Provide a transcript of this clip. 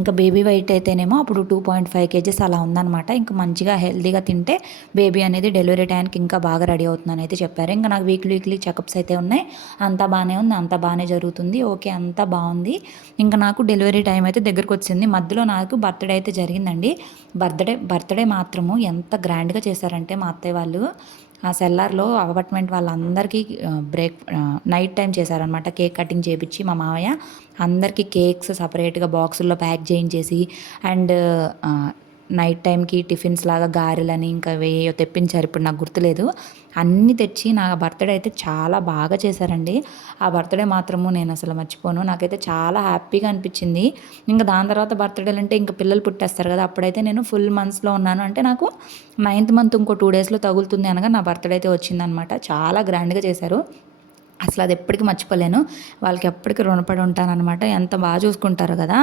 ఇంకా baby wait అయితేనేమో అప్పుడు 2.5 కేజెస్ అలా ఉందనమాట. ఇంకా మంచిగా హెల్తీగా తింటే బేబీ అనేది డెలివరీ టైంకి ఇంకా బాగా రెడీ అవుతుందని అయితే చెప్పారు. ఇంకా నాకు వీక్లీ చెకప్స్ అయితే ఉన్నాయి. అంతా బాగానే ఉంది, అంతా బాగానే జరుగుతుంది, ఓకే అంతా బాగుంది. ఇంకా నాకు డెలివరీ టైం అయితే దగ్గరకు వచ్చింది. మధ్యలో నాకు బర్త్డే అయితే జరిగిందండి. బర్త్డే మాత్రము ఎంత గ్రాండ్గా చేశారంటే మా అత్తయ్య వాళ్ళు ఆ సెల్లార్లో అపార్ట్మెంట్ వాళ్ళందరికీ నైట్ టైం చేశారనమాట. కేక్ కటింగ్ చేపించి మా మామయ్య అందరికీ కేక్స్ సపరేట్గా బాక్సుల్లో ప్యాక్ చేయించేసి అండ్ నైట్ టైంకి టిఫిన్స్ లాగా గారెలని ఇంకా వేయో తెప్పించారు, ఇప్పుడు నాకు గుర్తులేదు. అన్నీ తెచ్చి నా బర్త్డే అయితే చాలా బాగా చేశారండి. ఆ బర్త్డే మాత్రము నేను అసలు మర్చిపోను. నాకైతే చాలా హ్యాపీగా అనిపించింది. ఇంకా దాని తర్వాత బర్త్డేలు అంటే ఇంకా పిల్లలు పుట్టేస్తారు కదా, అప్పుడైతే నేను ఫుల్ మంత్స్లో ఉన్నాను. అంటే నాకు 9th మంత్ ఇంకో 2 డేస్లో తగులుతుంది అనగా నా బర్త్డే అయితే వచ్చిందనమాట. చాలా గ్రాండ్గా చేశారు. అసలు అది ఎప్పటికీ మర్చిపోలేను. వాళ్ళకి ఎప్పటికీ రుణపడి ఉంటానన్నమాట. ఎంత బాగా చూసుకుంటారు కదా.